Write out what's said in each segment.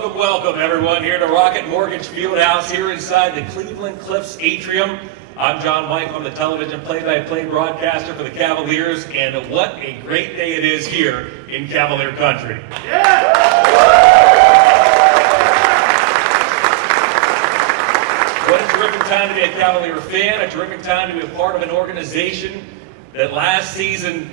Welcome, welcome, everyone, here to Rocket Mortgage Fieldhouse here inside the Cleveland Cliffs Atrium. I'm John Michael. I'm the television play-by-play broadcaster for the Cavaliers, and what a great day it is here in Cavalier country. Yeah! What a terrific time to be a Cavalier fan, a terrific time to be a part of an organization that last season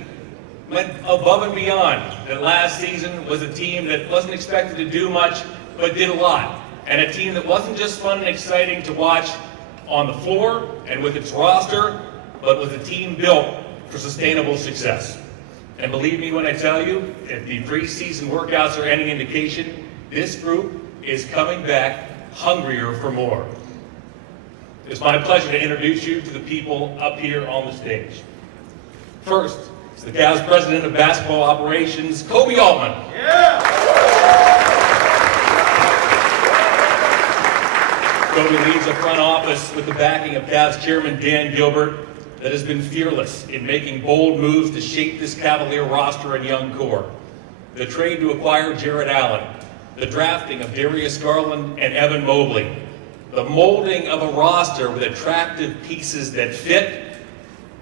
went above and beyond. That last season was a team that wasn't expected to do much, but did a lot. And a team that wasn't just fun and exciting to watch on the floor and with its roster, but was a team built for sustainable success. And believe me when I tell you, if the preseason workouts are any indication, this group is coming back hungrier for more. It's my pleasure to introduce you to the people up here on the stage. First, it's the Cavs president of basketball operations, Kobe Altman. Yeah! Kobe leads a front office with the backing of Cavs chairman Dan Gilbert that has been fearless in making bold moves to shape this Cavalier roster and young core. The trade to acquire Jarrett Allen, the drafting of Darius Garland and Evan Mobley, the molding of a roster with attractive pieces that fit,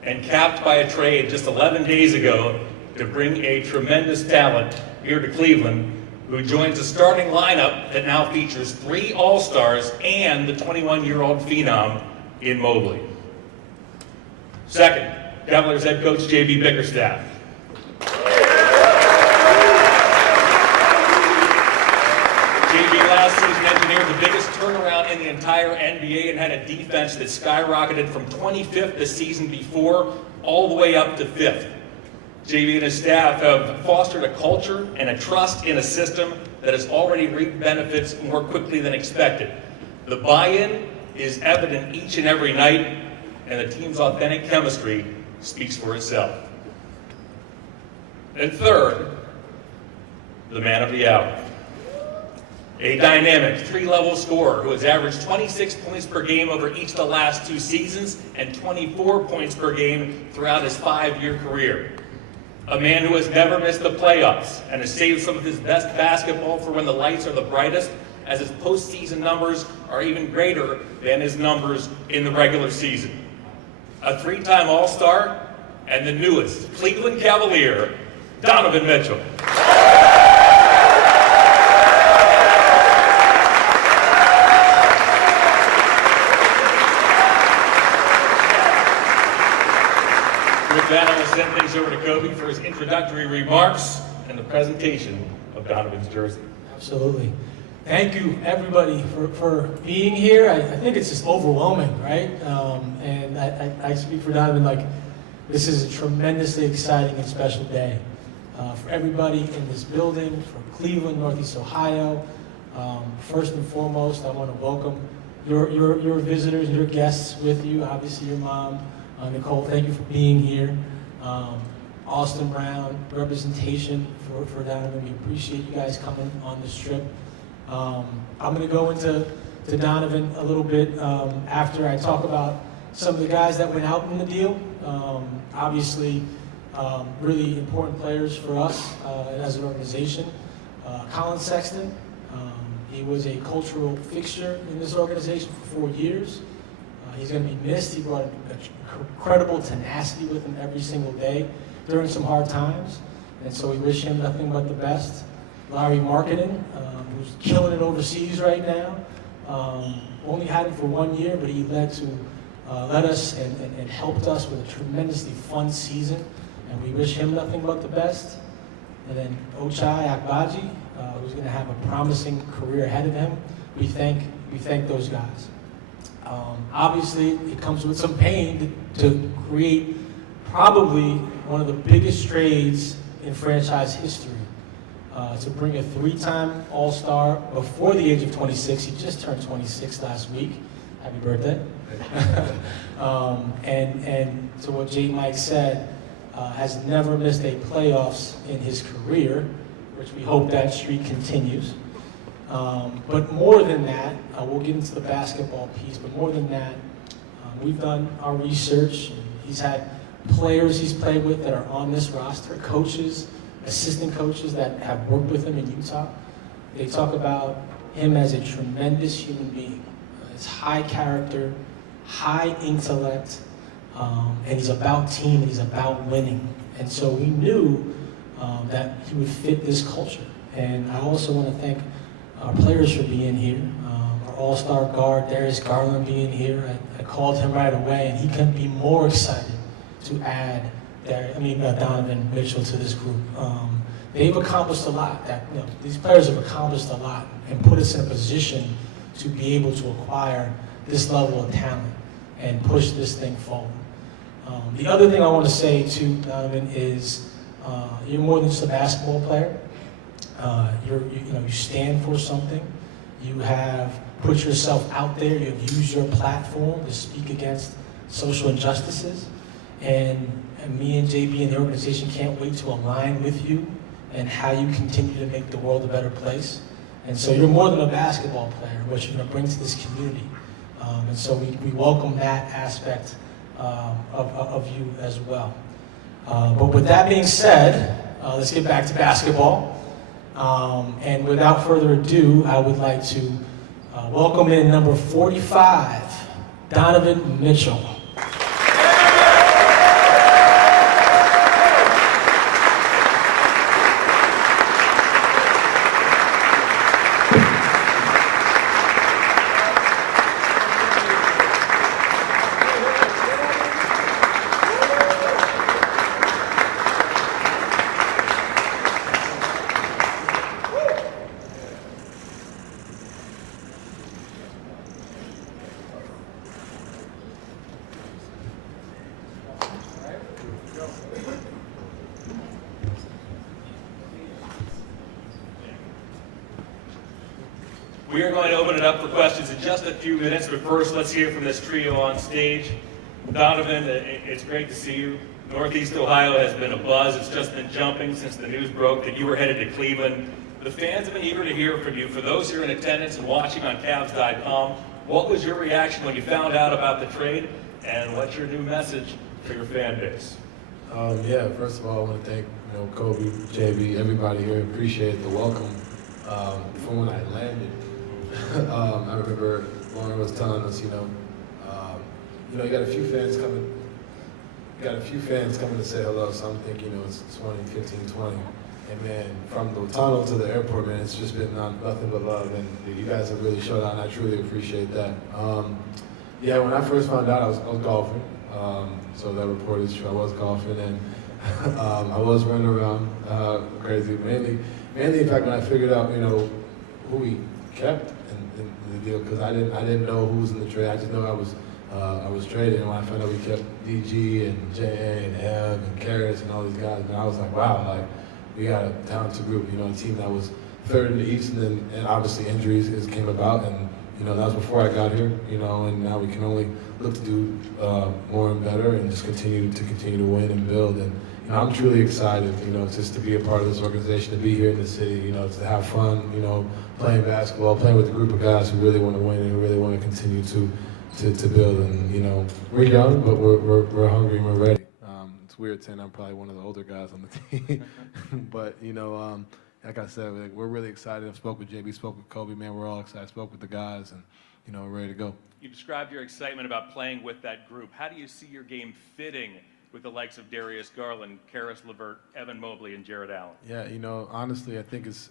and capped by a trade just 11 days ago to bring a tremendous talent here to Cleveland, who joins a starting lineup that now features 3 All-Stars and the 21-year-old phenom in Mobley. Second, Cavaliers head coach J.B. Bickerstaff. J.B. last season engineered the biggest turnaround in the entire NBA and had a defense that skyrocketed from 25th the season before all the way up to 5th. J.B. and his staff have fostered a culture and a trust in a system that has already reaped benefits more quickly than expected. The buy-in is evident each and every night, and the team's authentic chemistry speaks for itself. And third, the man of the hour. A dynamic 3-level scorer who has averaged 26 points per game over each of the last 2 seasons and 24 points per game throughout his 5-year career. A man who has never missed the playoffs and has saved some of his best basketball for when the lights are the brightest, as his postseason numbers are even greater than his numbers in the regular season. A 3-time All-Star and the newest Cleveland Cavalier, Donovan Mitchell. With that, I will send things over to Kobe for his introductory remarks and the presentation of Donovan's jersey. Absolutely. Thank you, everybody, for being here. I think it's just overwhelming, right? And I speak for Donovan, like, this is a tremendously exciting and special day for everybody in this building, for Cleveland, Northeast Ohio. First and foremost, I want to welcome your visitors, your guests with you, obviously your mom, Nicole, thank you for being here. Austin Brown, representation for Donovan. We appreciate you guys coming on this trip. I'm going to go into Donovan a little bit after I talk about some of the guys that went out in the deal. Obviously, really important players for us as an organization. Colin Sexton, he was a cultural fixture in this organization for 4 years. He's going to be missed. He brought incredible tenacity with him every single day during some hard times, and so we wish him nothing but the best. Larry Markkinen, who's killing it overseas right now. Only had him for 1 year, but he led us and helped us with a tremendously fun season, and we wish him nothing but the best. And then Ochai Agbaji, who's going to have a promising career ahead of him. We thank those guys. Obviously, it comes with some pain to create probably one of the biggest trades in franchise history. To bring a 3-time All-Star before the age of 26. He just turned 26 last week. Happy birthday. And to what J. Mike said, has never missed a playoffs in his career, which we hope that streak continues. But more than that, we'll get into the basketball piece, but more than that, we've done our research. He's had players he's played with that are on this roster, coaches, assistant coaches that have worked with him in Utah. They talk about him as a tremendous human being. He's high character, high intellect, and he's about team and he's about winning. And so we knew that he would fit this culture. And I also want to thank our players for being here. Our all-star guard, Darius Garland, being here. I called him right away, and he couldn't be more excited to add Donovan Mitchell to this group. They've accomplished a lot. These players have accomplished a lot and put us in a position to be able to acquire this level of talent and push this thing forward. The other thing I want to say to Donovan is you're more than just a basketball player. You stand for something. You have put yourself out there. You have used your platform to speak against social injustices. And me and JB and the organization can't wait to align with you and how you continue to make the world a better place. And so you're more than a basketball player, what you're going to bring to this community. And so we welcome that aspect of you as well. But with that being said, let's get back to basketball. And without further ado, I would like to welcome in number 45, Donovan Mitchell. We are going to open it up for questions in just a few minutes, but first let's hear from this trio on stage. Donovan, it's great to see you. Northeast Ohio has been a buzz. It's just been jumping since the news broke that you were headed to Cleveland. The fans have been eager to hear from you. For those here in attendance and watching on Cavs.com, what was your reaction when you found out about the trade, and what's your new message for your fan base? First of all, I want to thank Kobe, JB, everybody here. Appreciate the welcome from when I landed. I remember Lauren was telling us, you got a few fans coming. To say hello. So I'm thinking, it's 20. And man, from the tunnel to the airport, man, it's just been nothing but love. And you guys have really showed out, and I truly appreciate that. When I first found out, I was golfing. So that report is true. I was golfing, and I was running around crazy. Mainly, in fact, when I figured out, who we kept in the deal, because I didn't know who was in the trade. I just know I was traded, and when I found out we kept DG and JA and Ev and Karras and all these guys, and I was like, wow, we got a talented group. A team that was third in the East, and obviously injuries came about, and that was before I got here. And now we can only look to do more and better, and just continue to win and build. And I'm truly excited, just to be a part of this organization, to be here in the city, to have fun, playing basketball, playing with a group of guys who really want to win and who really want to continue to build. And we're young, but we're hungry and we're ready. It's weird saying I'm probably one of the older guys on the team, but like I said, we're really excited. I spoke with JB, spoke with Kobe, man. We're all excited. I spoke with the guys, and we're ready to go. You described your excitement about playing with that group. How do you see your game fitting with the likes of Darius Garland, Karras LeVert, Evan Mobley, and Jared Allen? Yeah, honestly, I think it's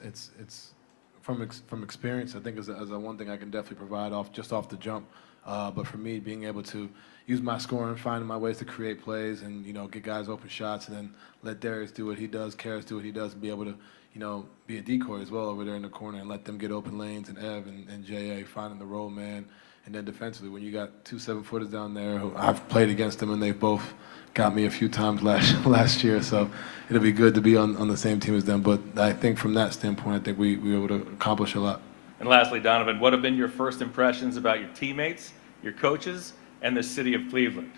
from experience. I think as a one thing I can definitely provide off the jump. But for me, being able to use my scoring, finding my ways to create plays, and get guys open shots, and then let Darius do what he does, Karras do what he does, and be able to be a decoy as well over there in the corner and let them get open lanes, and Ev and JA finding the roll man. And then defensively, when you got 2 7-footers down there, who I've played against them, and they've both got me a few times last year, so it'll be good to be on the same team as them. But I think from that standpoint, I think we were able to accomplish a lot. And lastly, Donovan, what have been your first impressions about your teammates, your coaches, and the city of Cleveland?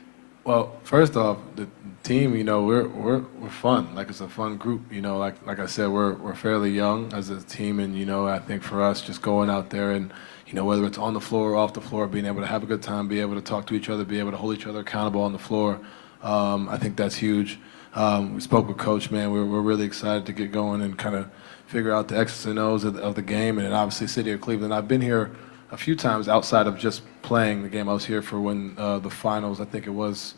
Well, first off, the team, we're fun. It's a fun group. Like I said, we're fairly young as a team, and I think for us, just going out there and whether it's on the floor or off the floor, being able to have a good time, be able to talk to each other, be able to hold each other accountable on the floor, I think that's huge. We spoke with Coach, man. We're really excited to get going and kind of figure out the X's and O's of the game, and then obviously City of Cleveland. I've been here a few times outside of just playing the game. I was here for when the finals, I think it was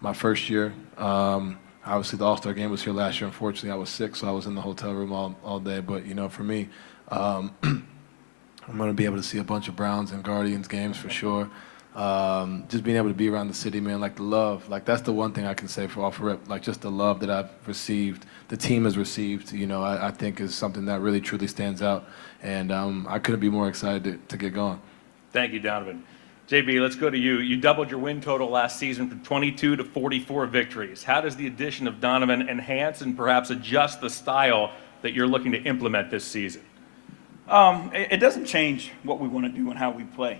my first year. Obviously the All-Star game was here last year. Unfortunately, I was sick, so I was in the hotel room all day. But, you know, for me, I'm going to be able to see a bunch of Browns and Guardians games for sure. Just being able to be around the city, man, like the love, like that's the one thing I can say for off rip, like just the love that I've received, the team has received, you know, I think is something that really truly stands out, and I couldn't be more excited to get going. Thank you, Donovan. JB, let's go to you. You doubled your win total last season from 22 to 44 victories. How does the addition of Donovan enhance and perhaps adjust the style that you're looking to implement this season? It doesn't change what we want to do and how we play.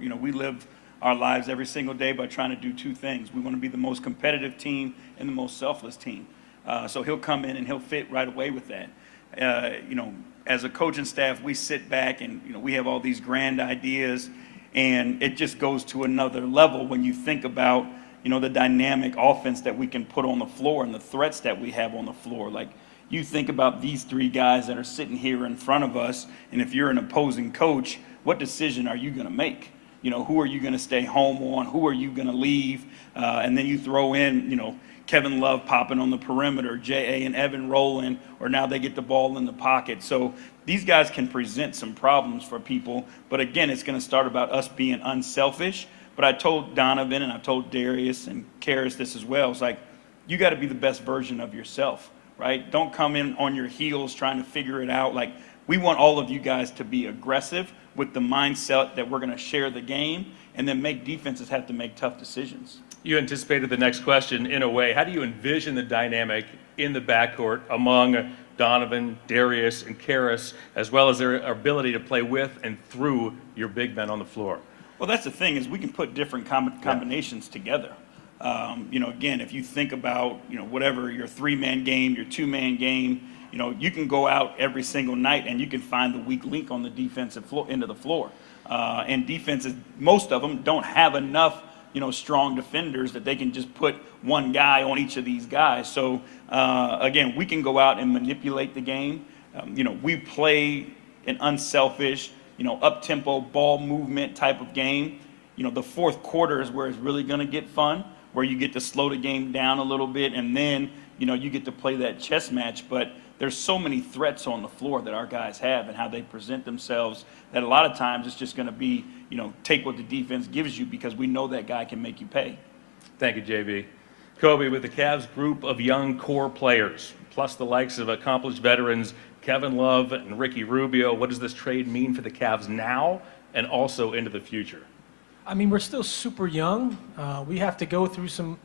You know, we live our lives every single day by trying to do two things. We want to be the most competitive team and the most selfless team. So he'll come in and he'll fit right away with that. You know, as a coaching staff, we sit back and, you know, we have all these grand ideas, and it just goes to another level when you think about, you know, the dynamic offense that we can put on the floor and the threats that we have on the floor. Like, you think about these three guys that are sitting here in front of us, and if you're an opposing coach, what decision are you going to make? You know, who are you going to stay home on? Who are you going to leave? And then you throw in, you know, Kevin Love popping on the perimeter, J.A. and Evan rolling, or now they get the ball in the pocket. So these guys can present some problems for people. But again, it's going to start about us being unselfish. But I told Donovan and I told Darius and Karis this as well. It's like, you got to be the best version of yourself, right? Don't come in on your heels trying to figure it out. Like, we want all of you guys to be aggressive with the mindset that we're going to share the game and then make defenses have to make tough decisions. You anticipated the next question in a way. How do you envision the dynamic in the backcourt among Donovan, Darius, and Karis, as well as their ability to play with and through your big men on the floor? Well, that's the thing, is we can put different combinations together. You know, again, if you think about, you know, whatever your three-man game, your two-man game, you know, you can go out every single night and you can find the weak link on the defensive end of the floor. And defenses, most of them don't have enough, you know, strong defenders that they can just put one guy on each of these guys. So, again, we can go out and manipulate the game. You know, we play an unselfish, you know, up-tempo ball movement type of game. You know, the fourth quarter is where it's really going to get fun, where you get to slow the game down a little bit, and then, you know, you get to play that chess match. But there's so many threats on the floor that our guys have and how they present themselves that a lot of times it's just going to be, you know, take what the defense gives you because we know that guy can make you pay. Thank you, JB. Kobe, with the Cavs group of young core players, plus the likes of accomplished veterans Kevin Love and Ricky Rubio, what does this trade mean for the Cavs now and also into the future? I mean, we're still super young. We have to go through some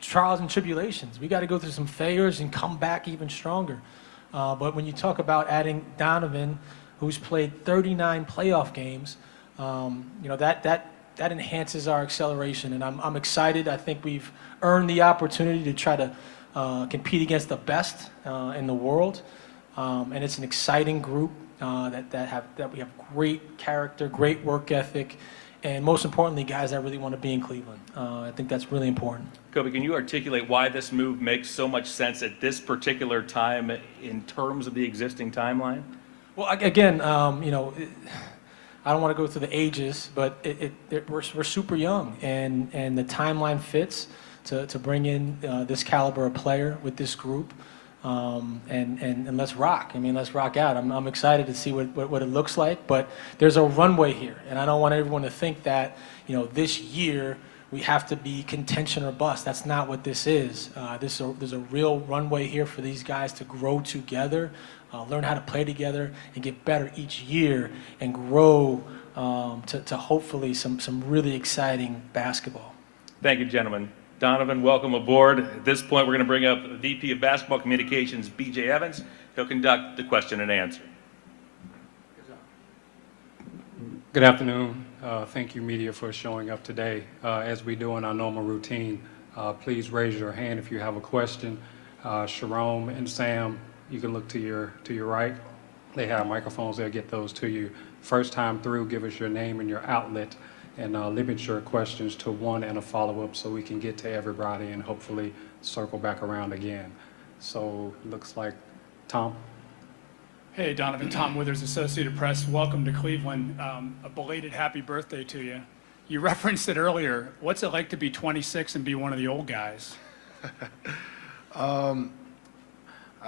trials and tribulations. We got to go through some failures and come back even stronger. But when you talk about adding Donovan, who's played 39 playoff games, you know, that enhances our acceleration, and I'm excited. I think we've earned the opportunity to try to compete against the best in the world, and it's an exciting group that we have great character, great work ethic. And most importantly, guys that really want to be in Cleveland. I think that's really important. Kobe, can you articulate why this move makes so much sense at this particular time in terms of the existing timeline? Well, again, you know, I don't want to go through the ages, but we're super young, and the timeline fits to bring in this caliber of player with this group. And let's rock. I mean, let's rock out. I'm excited to see what it looks like, but there's a runway here, and I don't want everyone to think that, you know, this year we have to be contention or bust. That's not what this is. There's a real runway here for these guys to grow together, learn how to play together, and get better each year, and grow to hopefully some really exciting basketball. Thank you, gentlemen. Donovan, welcome aboard. At this point, we're going to bring up VP of Basketball Communications, B.J. Evans. He'll conduct the question and answer. Good afternoon. Thank you, media, for showing up today. As we do in our normal routine, please raise your hand if you have a question. Sharon and Sam, you can look to your right. They have microphones. They'll get those to you. First time through, give us your name and your outlet, and limit your questions to one and a follow-up so we can get to everybody and hopefully circle back around again. So looks like Tom. Hey, Donovan, Tom Withers, Associated Press. Welcome to Cleveland. A belated happy birthday to you. You referenced it earlier. What's it like to be 26 and be one of the old guys?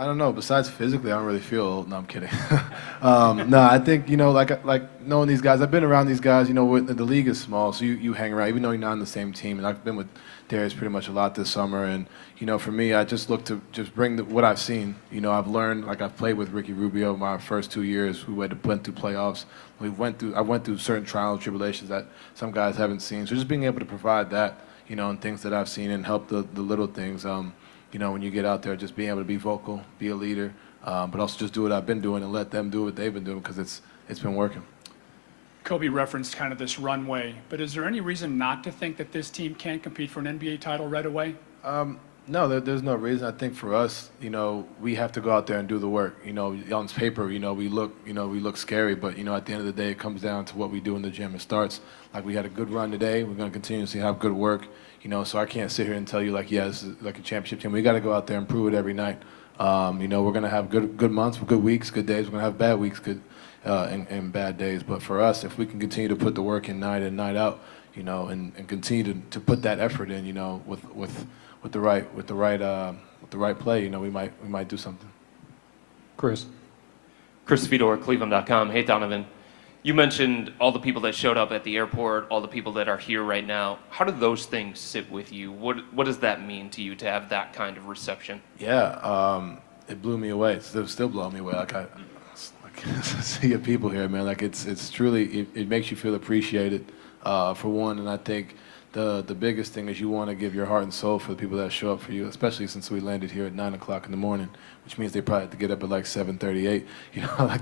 I don't know. Besides physically, I don't really feel old. No, I'm kidding. No, I think, like knowing these guys, I've been around these guys, the league is small, so you hang around, even though you're not on the same team. And I've been with Darius pretty much a lot this summer. And, for me, I just look to just bring what I've seen. I've learned, like I've played with Ricky Rubio my first 2 years. We went through playoffs. I went through certain trials and tribulations that some guys haven't seen. So just being able to provide that, and things that I've seen and help the little things, when you get out there, just being able to be vocal, be a leader, but also just do what I've been doing and let them do what they've been doing because it's been working. Kobe referenced kind of this runway, but is there any reason not to think that this team can compete for an NBA title right away? No, there's no reason. I think for us, we have to go out there and do the work. On paper, we look scary, but at the end of the day, it comes down to what we do in the gym. It starts like we had a good run today. We're going to continuously have good work. So I can't sit here and tell you like, yeah, this is like a championship team. We got to go out there and prove it every night. We're going to have good months, good weeks, good days. We're going to have bad weeks, and bad days. But for us, if we can continue to put the work in night and night out, and continue to put that effort in, with the right play, we might do something. Chris. Chris Fedor, Cleveland.com. Hey, Donovan. You mentioned all the people that showed up at the airport, all the people that are here right now. How do those things sit with you? What does that mean to you to have that kind of reception? Yeah, it blew me away. It's still blowing me away. Like I see your people here, man. Like it's truly it makes you feel appreciated, for one. And I think the biggest thing is you want to give your heart and soul for the people that show up for you, especially since we landed here at 9 o'clock in the morning, which means they probably have to get up at like 7:38. Like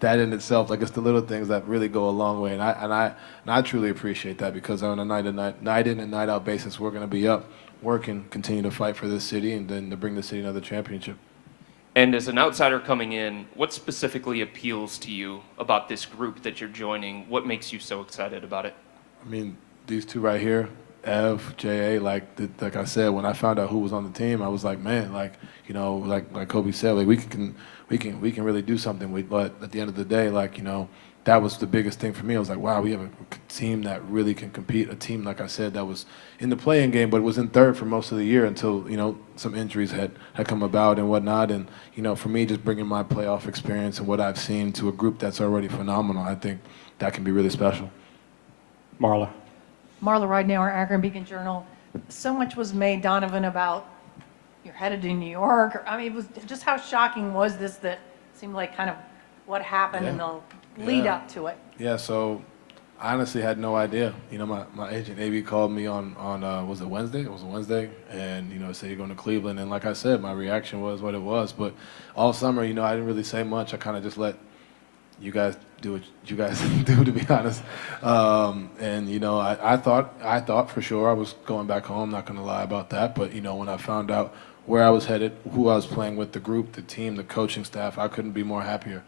that in itself, like it's the little things that really go a long way. And I truly appreciate that because on a night in and night out basis, we're going to be up working, continue to fight for this city, and then to bring the city another championship. And as an outsider coming in, what specifically appeals to you about this group that you're joining? What makes you so excited about it? I mean, these two right here, Ev, J.A., like I said, when I found out who was on the team, I was like, man, like Kobe said, like we can really do something. But at the end of the day, that was the biggest thing for me. I was like, wow, we have a team that really can compete. A team, like I said, that was in the playing game, but was in third for most of the year until some injuries had come about and whatnot. And for me, just bringing my playoff experience and what I've seen to a group that's already phenomenal, I think that can be really special. Marla. Marla Ridenour, Akron Beacon Journal. So much was made, Donovan, about you're headed to New York. It was just how shocking was this that seemed like kind of what happened in the lead up to it. Yeah, so I honestly had no idea. My agent, AB, called me on was it Wednesday? It was a Wednesday, and, said you're going to Cleveland. And like I said, my reaction was what it was. But all summer, I didn't really say much. I kind of just let you guys do what you guys do, to be honest. And I thought for sure I was going back home. Not going to lie about that. But when I found out where I was headed, who I was playing with, the group, the team, the coaching staff, I couldn't be more happier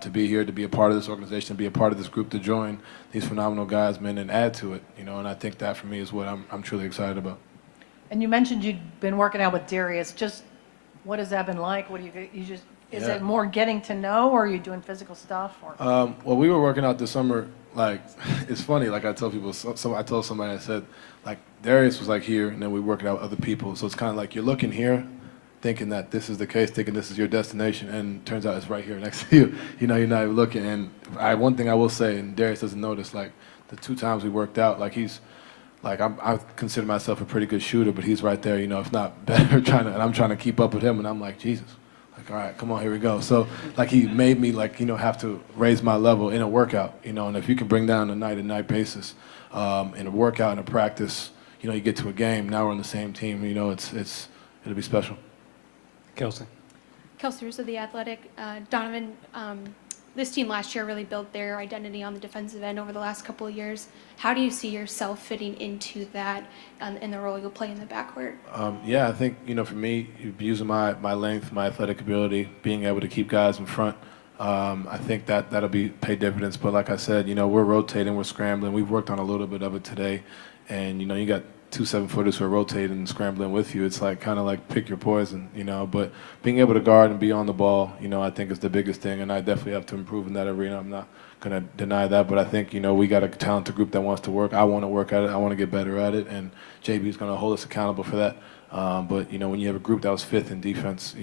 to be here, to be a part of this organization, to be a part of this group, to join these phenomenal guys, man, and add to it. And I think that for me is what I'm truly excited about. And you mentioned you'd been working out with Darius. Just what has that been like? What do you just? Is it more getting to know, or are you doing physical stuff? Or? Well, we were working out this summer. Like, it's funny. Like I tell people, I told somebody, I said, like Darius was like here, and then we working out with other people. So it's kind of like you're looking here, thinking that this is the case, thinking this is your destination, and turns out it's right here next to you. You're not even looking. And one thing I will say, and Darius doesn't notice, like the 2 times we worked out, like he's. Like I consider myself a pretty good shooter, but he's right there, if not better, and I'm trying to keep up with him, and I'm like, Jesus. All right, come on, here we go. So, like, he made me, have to raise my level in a workout, and if you can bring down a night-to-night basis in a workout and a practice, you get to a game, now we're on the same team, it'll be special. Kelsey. Kelsey Russo, The Athletic. Donovan, this team last year really built their identity on the defensive end over the last couple of years. How do you see yourself fitting into that in the role you'll play in the backcourt? Yeah, I think, for me, using my length, my athletic ability, being able to keep guys in front, I think that'll pay dividends. But like I said, we're rotating, we're scrambling. We've worked on a little bit of it today, and you got 2 7-footers who are rotating and scrambling with you. It's like kind of like pick your poison, But being able to guard and be on the ball, I think is the biggest thing, and I definitely have to improve in that arena. I'm not going to deny that, but I think we got a talented group that wants to work. I want to work at it. I want to get better at it, and JB is going to hold us accountable for that. But when you have a group that was 5th in defense,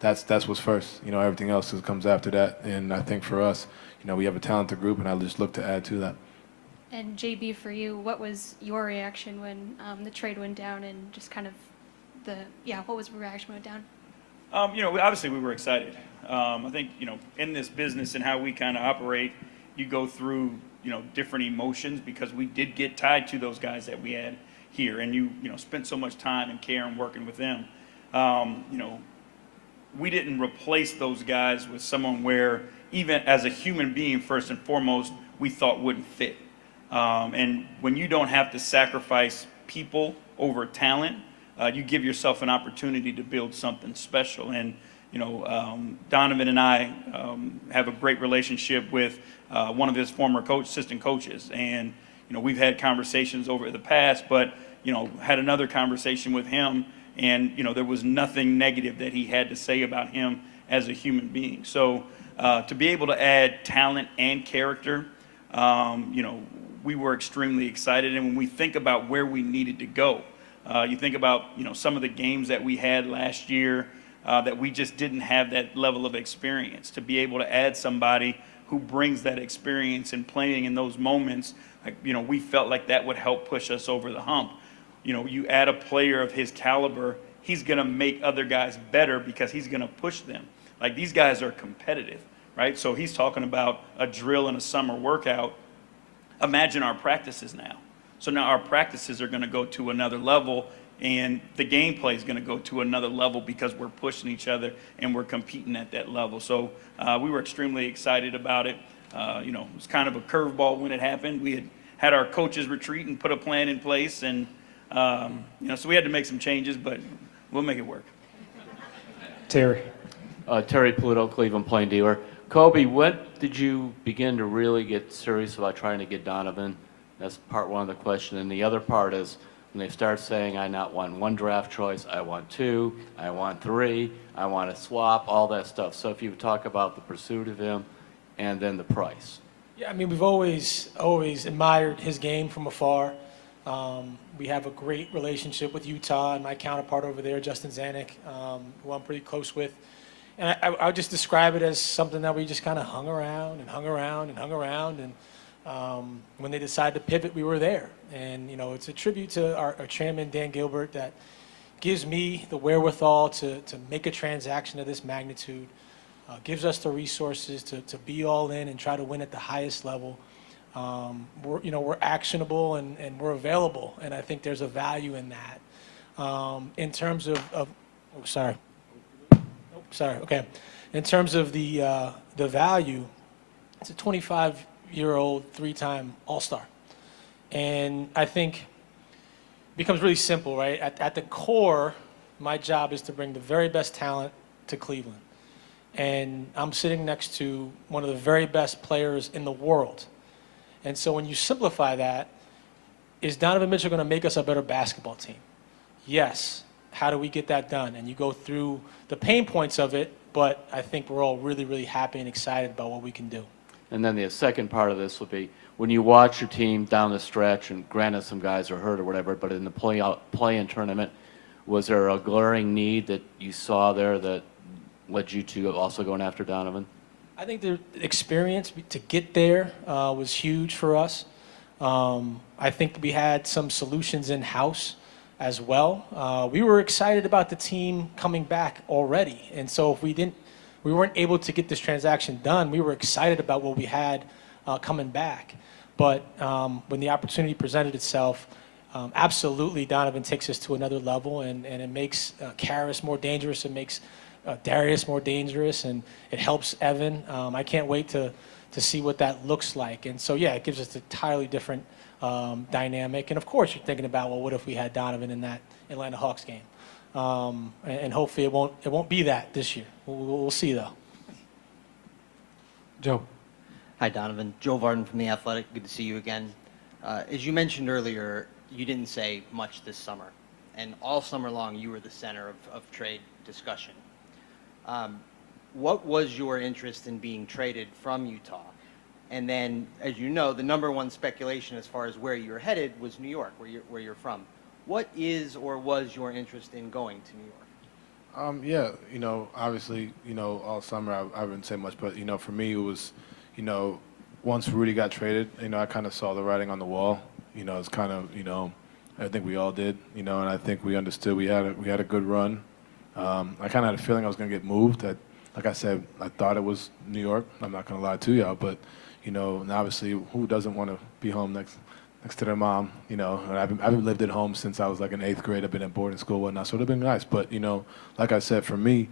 that's what's first. Everything else comes after that. And I think for us, we have a talented group, and I just look to add to that. And JB, for you, what was your reaction when the trade went down and just kind of what was your reaction when it went down? Obviously we were excited. I think, in this business and how we kind of operate, you go through, different emotions because we did get tied to those guys that we had here, and you spent so much time and care and working with them. We didn't replace those guys with someone where, even as a human being, first and foremost, we thought wouldn't fit. And when you don't have to sacrifice people over talent, you give yourself an opportunity to build something special. And, Donovan and I have a great relationship with one of his former assistant coaches. And, we've had conversations over the past, but, had another conversation with him, and, there was nothing negative that he had to say about him as a human being. So to be able to add talent and character, we were extremely excited. And when we think about where we needed to go, you think about, some of the games that we had last year that we just didn't have that level of experience. To be able to add somebody who brings that experience and playing in those moments, we felt like that would help push us over the hump. You add a player of his caliber, he's going to make other guys better because he's going to push them. Like, these guys are competitive, right? So he's talking about a drill and a summer workout. Imagine our practices now. So now our practices are going to go to another level, and the gameplay is going to go to another level because we're pushing each other and we're competing at that level. So we were extremely excited about it. It was kind of a curveball when it happened. We had our coaches retreat and put a plan in place, and so we had to make some changes, but we'll make it work. Terry. Terry Pluto, Cleveland Plain Dealer. Kobe, when did you begin to really get serious about trying to get Donovan? That's part one of the question. And the other part is when they start saying, I not want 1 draft choice, I want 2, I want 3, I want to swap, all that stuff. So if you talk about the pursuit of him and then the price. Yeah, we've always admired his game from afar. We have a great relationship with Utah and my counterpart over there, Justin Zanuck, who I'm pretty close with. And I would just describe it as something that we just kind of hung around and hung around and hung around. And when they decided to pivot, we were there. And, it's a tribute to our chairman, Dan Gilbert, that gives me the wherewithal to make a transaction of this magnitude, gives us the resources to be all in and try to win at the highest level. We're actionable and we're available. And I think there's a value in that. In terms of okay. In terms of the value, it's a 25-year-old 3-time All-Star. And I think it becomes really simple, right? At the core, my job is to bring the very best talent to Cleveland. And I'm sitting next to one of the very best players in the world. And so when you simplify that, is Donovan Mitchell going to make us a better basketball team? Yes. How do we get that done? And you go through the pain points of it, but I think we're all really, really happy and excited about what we can do. And then the second part of this will be when you watch your team down the stretch, and granted some guys are hurt or whatever, but in the play-in tournament, was there a glaring need that you saw there that led you to also going after Donovan? I think the experience to get there was huge for us. I think we had some solutions in-house as well. We were excited about the team coming back already. And so if we weren't able to get this transaction done, we were excited about what we had coming back. But when the opportunity presented itself, absolutely Donovan takes us to another level, and it makes Karis more dangerous. It makes Darius more dangerous, and it helps Evan. I can't wait to see what that looks like. And so, yeah, it gives us an entirely different dynamic. And of course, you're thinking about, well, what if we had Donovan in that Atlanta Hawks game? And hopefully it won't be that this year. We'll see, though. Joe. Hi, Donovan. Joe Varden from The Athletic. Good to see you again. As you mentioned earlier, you didn't say much this summer, and all summer long you were the center of trade discussion. What was your interest in being traded from Utah? And then, as you know, the number one speculation as far as where you're headed was New York, where you're from. What is or was your interest in going to New York? Yeah, obviously, all summer I wouldn't say much, but, for me it was, once Rudy got traded, I kind of saw the writing on the wall. It's kind of, I think we all did, and I think we understood we had a good run. I kind of had a feeling I was going to get moved. Like I said, I thought it was New York. I'm not going to lie to y'all, but, and obviously who doesn't want to be home next to their mom, and I've lived at home since I was like in 8th grade. I've been at boarding school and whatnot, so it would have been nice. But, like I said, for me,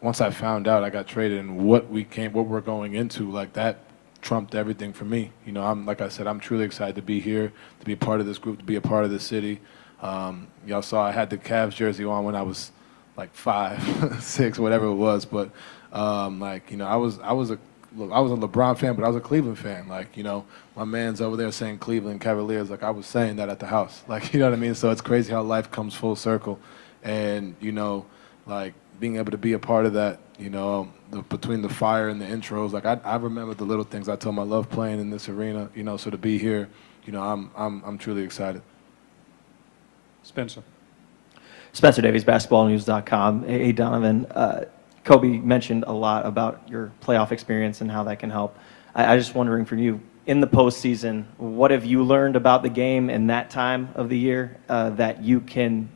once I found out I got traded and what we're going into, like that trumped everything for me. Like I said, I'm truly excited to be here, to be a part of this group, to be a part of this city. Y'all saw I had the Cavs jersey on when I was like 5, 6, whatever it was. But I was a LeBron fan, but I was a Cleveland fan. My man's over there saying Cleveland Cavaliers, like I was saying that at the house. You know what I mean? So it's crazy how life comes full circle. And, being able to be a part of that, between the fire and the intros, I remember the little things. I told them I love playing in this arena, so to be here, I'm truly excited. Spencer. Spencer Davies, basketballnews.com. Hey, Donovan. Kobe mentioned a lot about your playoff experience and how that can help. I just wondering for you, in the postseason, what have you learned about the game in that time of the year that you can,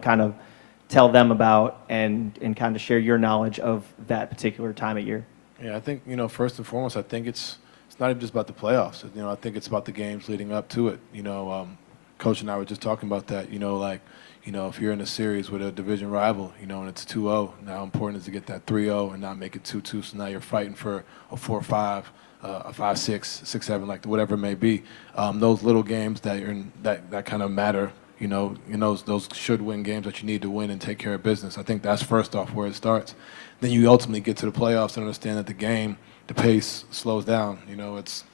kind of tell them about and kind of share your knowledge of that particular time of year? Yeah, I think, first and foremost, I think it's not even just about the playoffs. I think it's about the games leading up to it. Coach and I were just talking about that, if you're in a series with a division rival, and it's 2-0, now how important is to get that 3-0 and not make it 2-2, so now you're fighting for a 4-5, a 5-6, 6-7, whatever it may be. Those little games that kind of matter, those should-win games that you need to win and take care of business. I think that's first off where it starts. Then you ultimately get to the playoffs and understand that the pace slows down. It's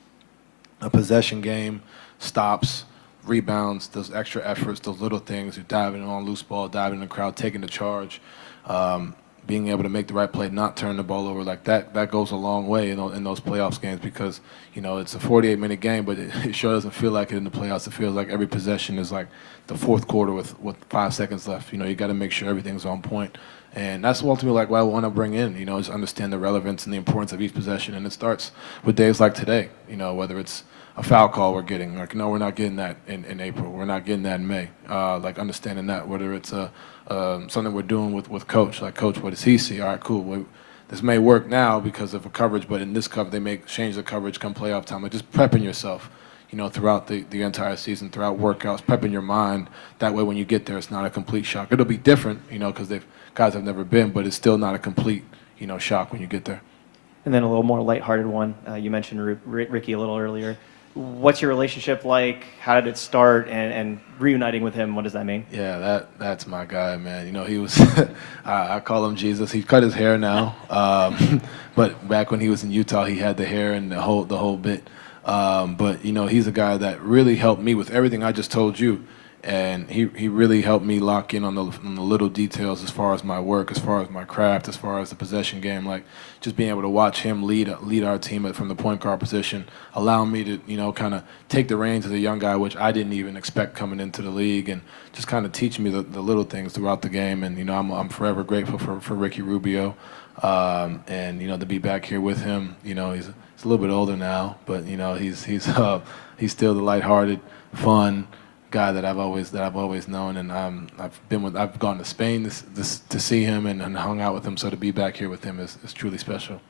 a possession game, stops, rebounds, those extra efforts, those little things. You're diving on loose ball, diving in the crowd, taking the charge, being able to make the right play, not turn the ball over like that. That goes a long way in those playoffs games because it's a 48-minute game, but it sure doesn't feel like it in the playoffs. It feels like every possession is like the fourth quarter with 5 seconds left. You got to make sure everything's on point. And that's ultimately what I want to bring in, just understand the relevance and the importance of each possession. And it starts with days like today, whether it's a foul call we're getting, no, we're not getting that in April. We're not getting that in May. Understanding that, whether it's something we're doing with Coach, Coach, what does he see? All right, cool. This may work now because of a coverage, but in this cover, they may change the coverage come playoff time. Just prepping yourself, throughout the entire season, throughout workouts, prepping your mind. That way when you get there, it's not a complete shock. It'll be different, because guys have never been, but it's still not a complete, shock when you get there. And then a little more lighthearted one. You mentioned Ricky a little earlier. What's your relationship like? How did it start? And reuniting with him, what does that mean? Yeah, that's my guy, man. He was, I call him Jesus. He cut his hair now, but back when he was in Utah, he had the hair and the whole bit. But he's a guy that really helped me with everything I just told you, and he really helped me lock in on the little details as far as my work, as far as my craft, as far as the possession game. Just being able to watch him lead our team from the point guard position, allowing me to kind of take the reins as a young guy, which I didn't even expect coming into the league, and just kind of teach me the little things throughout the game. And I'm forever grateful for Ricky Rubio, and to be back here with him. He's a little bit older now, but he's still the lighthearted, fun guy that I've always known, and I've gone to Spain to see him and hung out with him. So to be back here with him is truly special.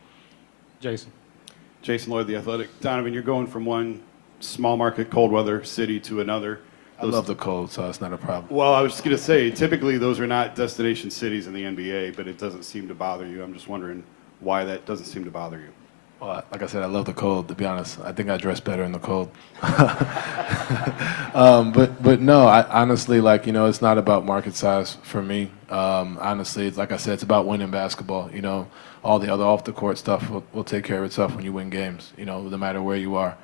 Jason. Jason Lloyd, The Athletic. Donovan, you're going from one small market cold weather city to another. I love the cold, so it's not a problem. Well, I was just going to say, typically those are not destination cities in the NBA, but it doesn't seem to bother you. I'm just wondering why that doesn't seem to bother you. Well, like I said, I love the cold, to be honest. I think I dress better in the cold. But no, I honestly, like, it's not about market size for me. Honestly, it's like I said, it's about winning basketball. All the other off the court stuff will take care of itself when you win games, no matter where you are.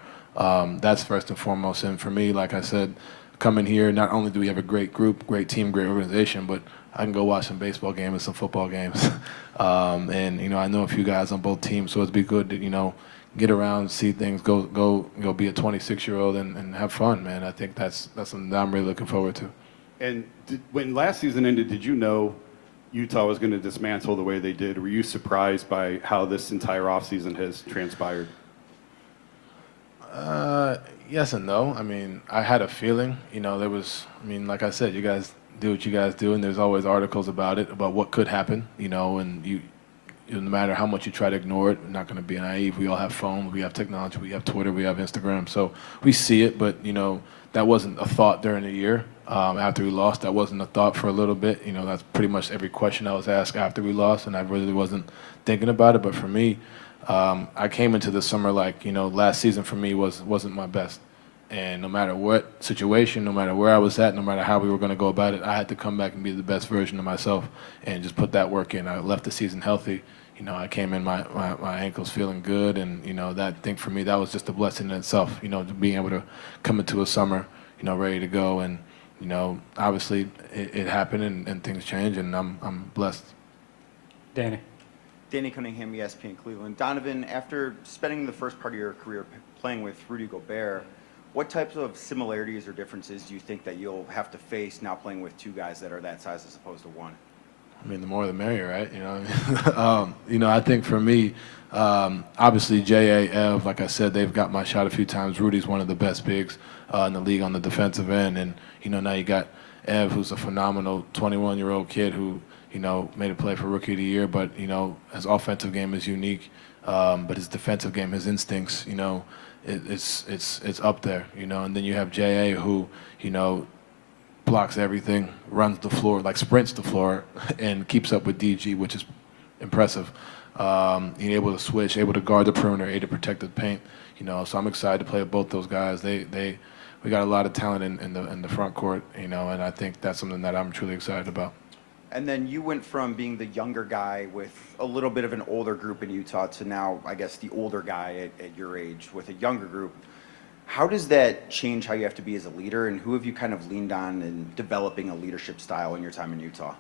That's first and foremost. And for me, like I said, coming here, not only do we have a great group, great team, great organization, but I can go watch some baseball games and some football games. And I know a few guys on both teams, so it'd be good to, get around, see things, go be a 26-year-old and have fun, man. I think that's something that I'm really looking forward to. And when last season ended, did you know Utah was going to dismantle the way they did? Were you surprised by how this entire offseason has transpired? Yes and no. I mean, I had a feeling, there was, like I said, you guys do what you guys do, and there's always articles about it, about what could happen, and no matter how much you try to ignore it, we're not going to be naive. We all have phones, we have technology, we have Twitter, we have Instagram, so we see it, but, that wasn't a thought during the year. After we lost, that wasn't a thought for a little bit. That's pretty much every question I was asked after we lost, and I really wasn't thinking about it, but for me, I came into the summer like, last season for me wasn't my best. And no matter what situation, no matter where I was at, no matter how we were going to go about it, I had to come back and be the best version of myself and just put that work in. I left the season healthy. I came in my ankles feeling good, and that, I think for me, that was just a blessing in itself. Being able to come into a summer, ready to go, and obviously it happened and things change, and I'm blessed. Danny. Danny Cunningham, ESPN Cleveland. Donovan, after spending the first part of your career playing with Rudy Gobert, what types of similarities or differences do you think that you'll have to face now playing with two guys that are that size as opposed to one? The more the merrier, right? I think for me, obviously J.A., Ev, like I said, they've got my shot a few times. Rudy's one of the best bigs in the league on the defensive end. And, now you got Ev, who's a phenomenal 21-year-old kid who, made a play for Rookie of the Year, but, his offensive game is unique. But his defensive game, his instincts, it's up there, And then you have J.A., who, blocks everything, runs the floor, like sprints the floor, and keeps up with DG, which is impressive. He's able to switch, able to guard the perimeter, able to protect the paint. So I'm excited to play with both those guys. We got a lot of talent in the front court, and I think that's something that I'm truly excited about. And then you went from being the younger guy with a little bit of an older group in Utah to now, I guess, the older guy at your age with a younger group. How does that change how you have to be as a leader, and who have you kind of leaned on in developing a leadership style in your time in Utah?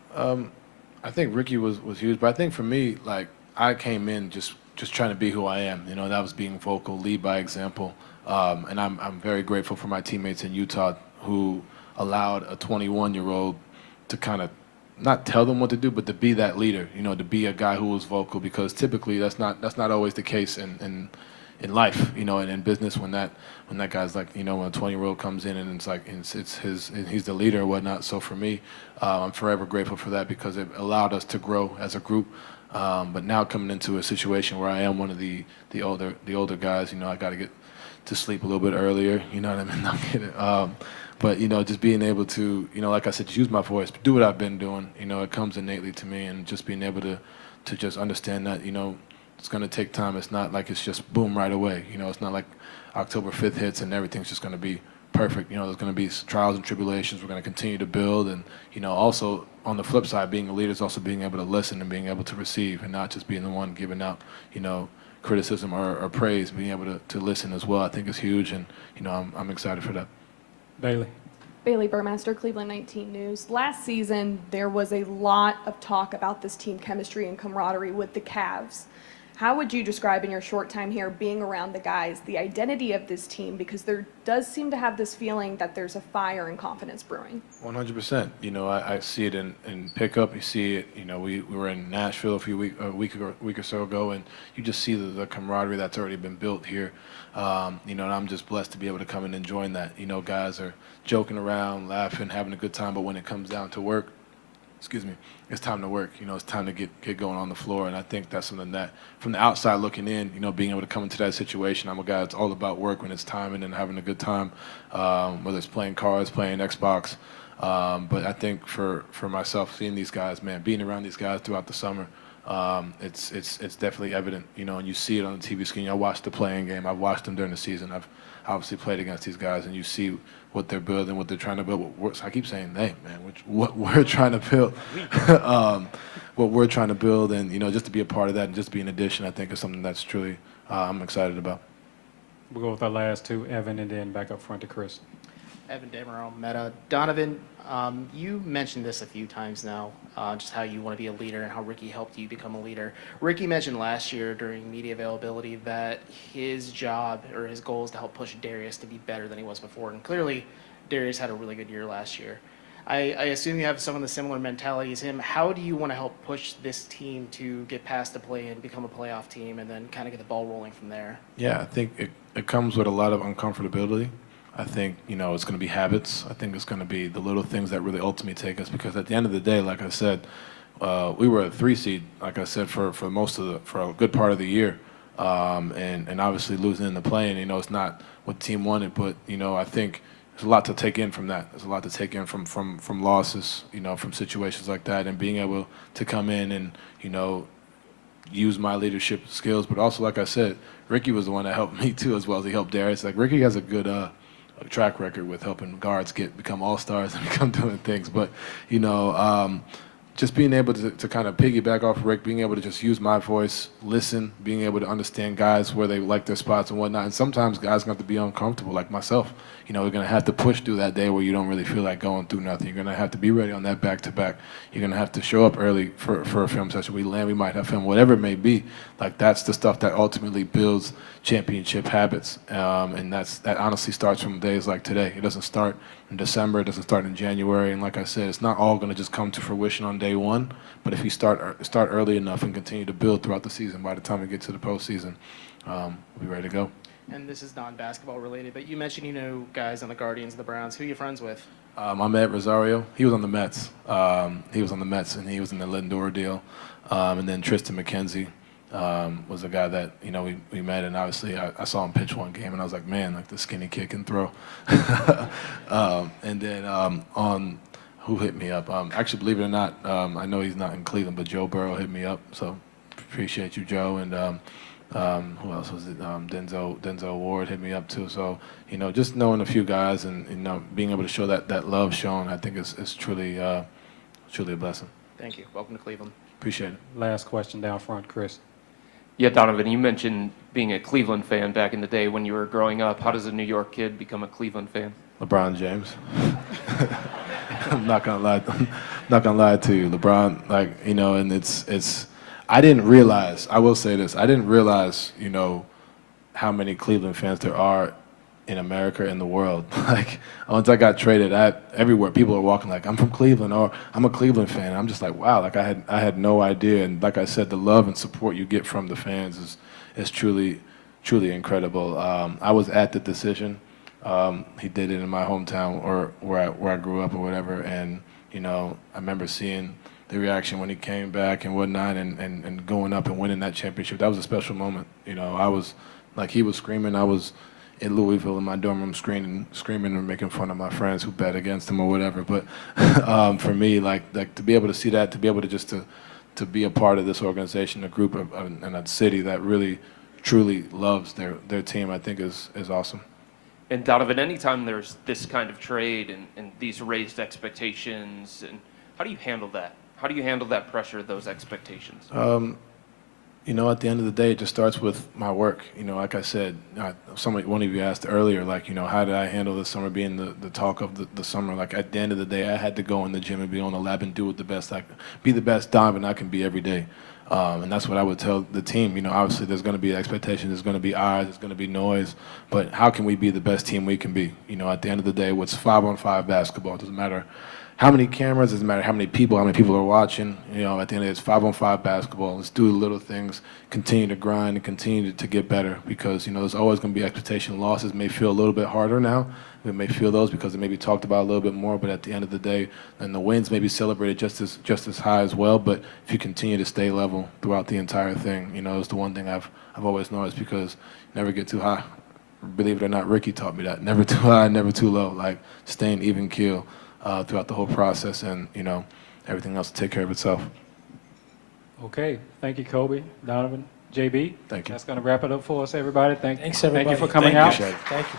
I think Ricky was huge, but I think for me, like, I came in just trying to be who I am. That was being vocal, lead by example. And I'm very grateful for my teammates in Utah who allowed a 21-year-old to kind of not tell them what to do, but to be that leader, to be a guy who was vocal, because typically that's not always the case in life, and in business when that guy's like, when a 20-year-old comes in and it's like he's the leader or whatnot. So for me, I'm forever grateful for that because it allowed us to grow as a group. But now coming into a situation where I am one of the older guys, I got to get to sleep a little bit earlier. You know what I mean? I'm kidding. But just being able to, like I said, just use my voice, do what I've been doing. It comes innately to me, and just being able to just understand that, it's going to take time. It's not like it's just boom right away. It's not like October 5th hits and everything's just going to be perfect. There's going to be trials and tribulations. We're going to continue to build. And, also on the flip side, being a leader is also being able to listen and being able to receive and not just being the one giving out, criticism or praise, being able to listen as well, I think is huge. And, I'm excited for that. Bailey. Bailey Burmaster, Cleveland 19 News. Last season, there was a lot of talk about this team chemistry and camaraderie with the Cavs. How would you describe in your short time here, being around the guys, the identity of this team? Because there does seem to have this feeling that there's a fire and confidence brewing. 100%. I see it in pickup. You see it, we were in Nashville a week or so ago, and you just see the camaraderie that's already been built here. And I'm just blessed to be able to come in and join that. Guys are joking around, laughing, having a good time, but when it comes down to work, it's time to work. It's time to get going on the floor, and I think that's something that, from the outside looking in, being able to come into that situation, I'm a guy that's all about work when it's timing and having a good time, whether it's playing cards, playing Xbox. But I think for myself, seeing these guys, man, being around these guys throughout the summer, It's definitely evident, you know, and you see it on the TV screen. I watched the playing game. I've watched them during the season. I've obviously played against these guys, and you see what they're building, what they're trying to build. So I keep saying they, man, what we're trying to build, what we're trying to build, and you know, just to be a part of that and just be an addition, I think is something that's truly I'm excited about. We'll go with our last two, Evan, and then back up front to Chris. Evan Demerol, Meta. Donovan, you mentioned this a few times now, just how you want to be a leader and how Ricky helped you become a leader. Ricky mentioned last year during media availability that his job or his goal is to help push Darius to be better than he was before. And clearly, Darius had a really good year last year. I assume you have some of the similar mentality as him. How do you want to help push this team to get past the play and become a playoff team and then kind of get the ball rolling from there? Yeah, I think it comes with a lot of uncomfortability. I think, you know, it's going to be habits. I think it's going to be the little things that really ultimately take us, because at the end of the day, like I said, we were a 3 seed, like I said, for a good part of the year. And obviously losing in the play-in, you know, it's not what the team wanted, but, you know, I think there's a lot to take in from that. There's a lot to take in from losses, you know, from situations like that, and being able to come in and, you know, use my leadership skills. But also, like I said, Ricky was the one that helped me too, as well as he helped Darius. Like, Ricky has a good track record with helping guards become all-stars and become doing things. But, you know, just being able to kind of piggyback off Rick, being able to just use my voice, listen, being able to understand guys where they like their spots and whatnot. And sometimes guys have to be uncomfortable, like myself. You know, we're going to have to push through that day where you don't really feel like going through nothing. You're going to have to be ready on that back-to-back. You're going to have to show up early for a film session. We might have film, whatever it may be. Like, that's the stuff that ultimately builds championship habits. And that honestly starts from days like today. It doesn't start in December. It doesn't start in January. And like I said, it's not all going to just come to fruition on day one. But if you start early enough and continue to build throughout the season, by the time we get to the postseason, we'll be ready to go. And this is non-basketball related, but you mentioned you know guys on the Guardians, the Browns. Who are you friends with? Ahmed Rosario. He was on the Mets. He was on the Mets, and he was in the Lindor deal. And then Tristan McKenzie was a guy that, you know, we met, and obviously I saw him pitch one game, and I was like, man, like, the skinny kid can throw. And then on who hit me up? Actually, believe it or not, I know he's not in Cleveland, but Joe Burrow hit me up. So appreciate you, Joe. And who else was it? Denzel Ward hit me up too. So, you know, just knowing a few guys and, you know, being able to show that love shown, I think is truly a blessing. Thank you. Welcome to Cleveland. Appreciate it. Last question down front, Chris. Yeah, Donovan, you mentioned being a Cleveland fan back in the day when you were growing up. How does a New York kid become a Cleveland fan? LeBron James. I'm not gonna lie to you. LeBron, like, you know, and it's I didn't realize, I will say this, I didn't realize, you know, how many Cleveland fans there are in America and the world. Like, once I got traded, everywhere people are walking like, I'm from Cleveland, or I'm a Cleveland fan. I'm just like, wow, like I had no idea. And like I said, the love and support you get from the fans is truly incredible. I was at the decision. He did it in my hometown, or where I grew up or whatever. And, you know, I remember seeing the reaction when he came back and whatnot, and going up and winning that championship. That was a special moment. You know, I was, like, he was screaming. I was in Louisville in my dorm room screaming and making fun of my friends who bet against him or whatever. But for me, like to be able to see that, to be able to just to be a part of this organization, a group and a city that really, truly loves their team, I think is awesome. And Donovan, anytime there's this kind of trade and these raised expectations, and how do you handle that? How do you handle that pressure, those expectations? You know, at the end of the day, it just starts with my work. You know, like I said, one of you asked earlier, like, you know, how did I handle the summer being the talk of the summer? Like, at the end of the day, I had to go in the gym and be on the lab and do it the best be the best Donovan I can be every day. And that's what I would tell the team. You know, obviously there's going to be expectations, there's going to be eyes, there's going to be noise, but how can we be the best team we can be? You know, at the end of the day, what's 5-on-5 basketball? It doesn't matter how many cameras, doesn't matter how many people are watching. You know, at the end of the day, it's 5-on-5 basketball. Let's do the little things, continue to grind, and continue to get better, because, you know, there's always going to be expectation. Losses may feel a little bit harder now. We may feel those because they may be talked about a little bit more, but at the end of the day, and the wins may be celebrated just as high as well. But if you continue to stay level throughout the entire thing, you know, it's the one thing I've always noticed, because you never get too high. Believe it or not, Ricky taught me that. Never too high, never too low. Like, staying even keel throughout the whole process, and, you know, everything else will take care of itself. Okay, thank you, Kobe, Donovan, JB. Thank you. That's going to wrap it up for us, everybody. Thanks, everybody. Thank you for coming Thank you. out. Thank you.